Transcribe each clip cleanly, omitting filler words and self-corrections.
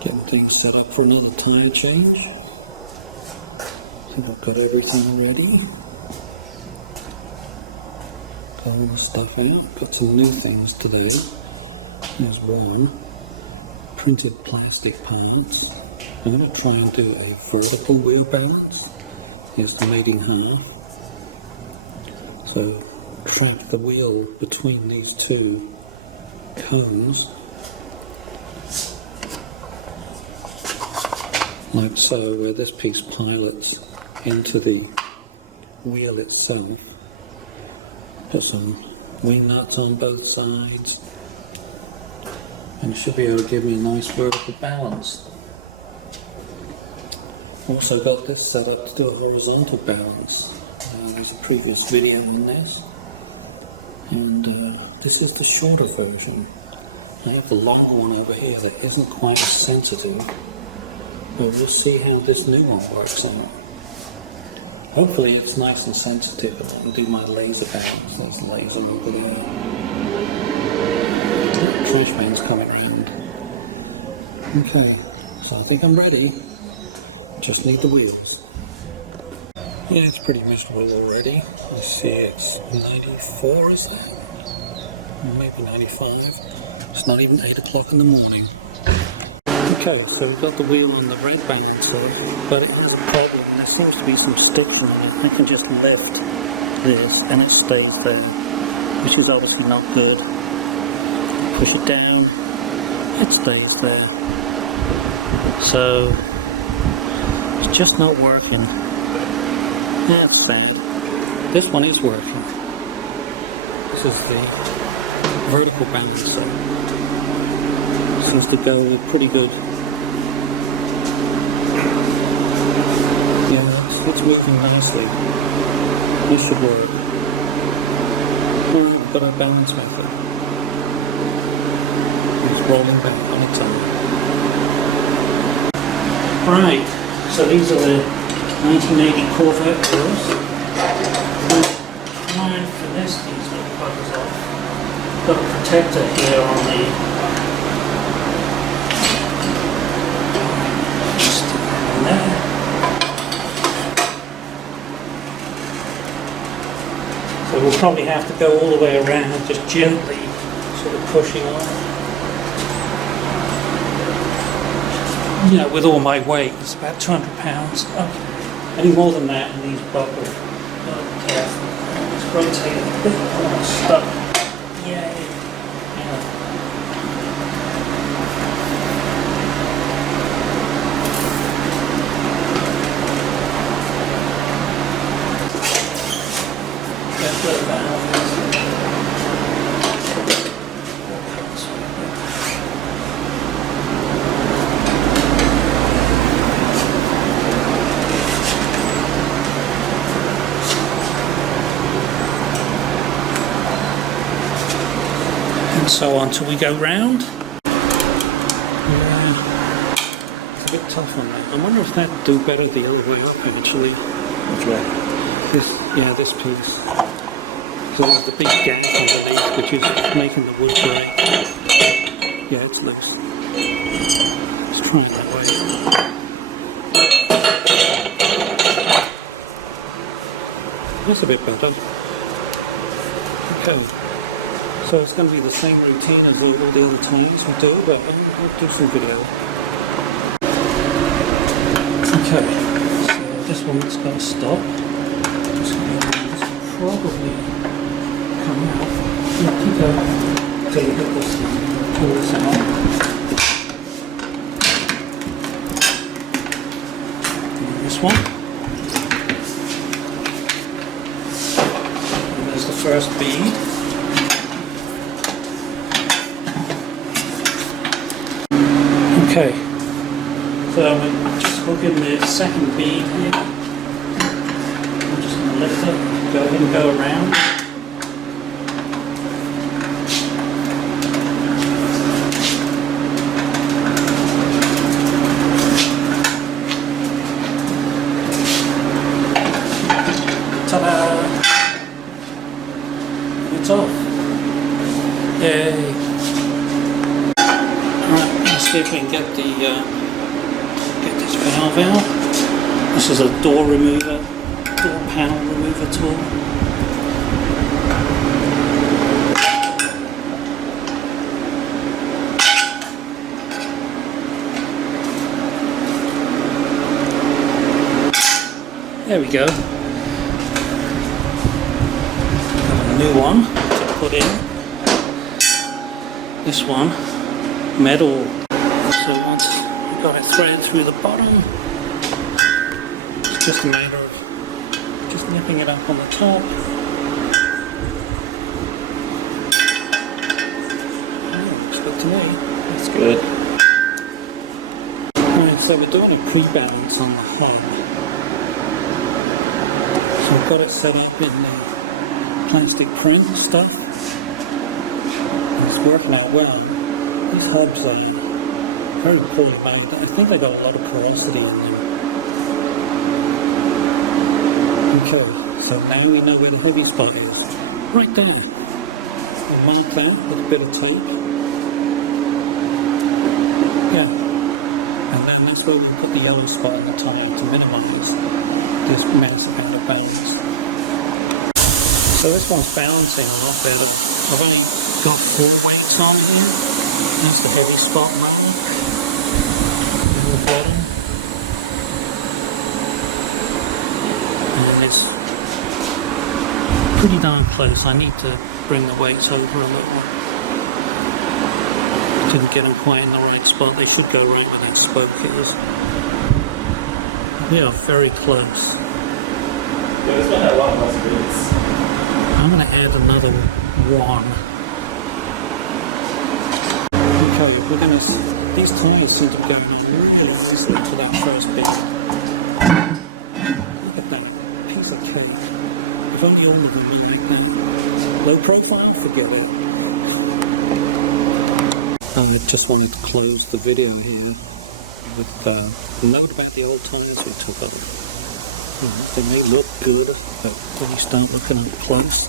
Getting things set up for another tyre change. I think I've got everything ready. Got all the stuff out. Got some new things today. There's one. Printed plastic parts. I'm going to try and do a vertical wheel balance. Here's the mating half. So track the wheel between these two cones. Like so, where this piece pilots into the wheel itself. Put some wing nuts on both sides, and it should be able to give me a nice vertical balance. Also got this set up to do a horizontal balance. There's a previous video on this, and this is the shorter version. I have the longer one over here that isn't quite as sensitive. But we'll see how this new one works on it. Hopefully it's nice and sensitive and I can do my laser balance. There's a laser over there. The trash man's coming in. Okay, so I think I'm ready. Just need the wheels. Yeah, it's pretty miserable already. I see it's 94, is that? Or maybe 95. It's not even 8 o'clock in the morning. Okay, so we've got the wheel on the red balancer, but it has a problem. There seems to be some sticks on it. I can just lift this and it stays there, which is obviously not good. Push it down, it stays there. So, it's just not working. That's sad. This one is working. This is the vertical balancer. Seems to go pretty good. Yeah, it's moving nicely. This should work. Oh, we've got our balance method. It's rolling back on its own. Right, so these are the 1980 Corvette wheels. Trying to finesse these little buggers off. Got a protector here on the So we'll probably have to go all the way around, just gently sort of pushing on. You know, with all my weight, it's about 200 pounds. Okay. Any more than that and these buckle. Oh, careful. Let's rotate it a bit. Oh, I'm stuck. Yay. And so on till we go round. Yeah, it's a bit tough on that. I wonder if that'd do better the other way up actually. Which way? This piece. So there's the big gap underneath which is making the wood break. Yeah, it's loose. Let's try it that way. That's a bit better. Okay. So it's going to be the same routine as all the other times we do, but I'll do some video. Okay, so this one's got to stop. This will probably come out. Yeah, keep going until you get this one. Pull this out. And this one. And there's the first bead. Okay, so I'm just hooking the second bead here. I'm just going to lift it, go ahead and go around. Ta-da! It's off. Yay! See if we can get get the get this valve out. This is a door remover, door panel remover tool. There we go. Got a new one to put in. This one, metal. So once you've got it threaded through the bottom, it's just a matter of just nipping it up on the top. Oh, looks good to me. That's good. Alright, so we're doing a pre-balance on the hub. So I've got it set up in the plastic print stuff. It's working out well. These hubs are very poorly made. I think they got a lot of porosity in them. Okay, so now we know where the heavy spot is. Right there. We'll mark that with a bit of tape. Yeah. And then that's where we'll put the yellow spot in the tyre to minimise this massive out of balance. So this one's balancing a lot better. I've only got 4 weights on here. That's the heavy spot mark. And the bottom. And it's pretty darn close. I need to bring the weights over a little. Didn't get them quite in the right spot. They should go right where that spoke is. Yeah, very close. Yeah, this one had a lot more speeds. I'm going to add another one. Okay, we're going to. These tyres seem to be going on really nicely to that first bit. Look at that piece of cake. If only all of them were like that. Low profile, forget it. I just wanted to close the video here with a note about the old tyres we took off. They may look good, but when you start looking up close,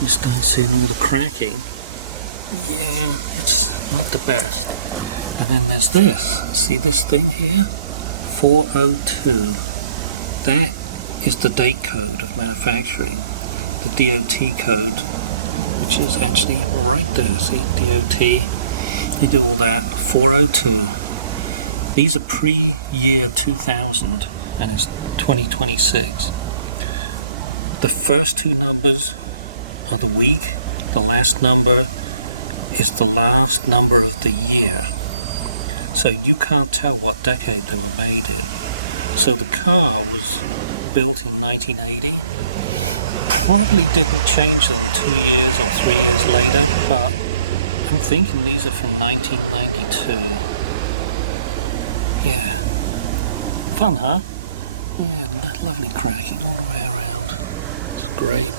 you start seeing all the cracking. Yeah, it's not the best. And then there's this. See this thing here? 402. That is the date code of manufacturing. The DOT code, which is actually right there. See, DOT. They do all that. 402. These are pre-year 2000. And it's 2026. The first 2 numbers are the week. The last number is the last number of the year. So you can't tell what decade they were made in. So the car was built in 1980. Probably didn't change them 2 years or 3 years later, but I'm thinking these are from 1992. Yeah. Fun, huh? Yeah, lovely cracking all the way around. It's great.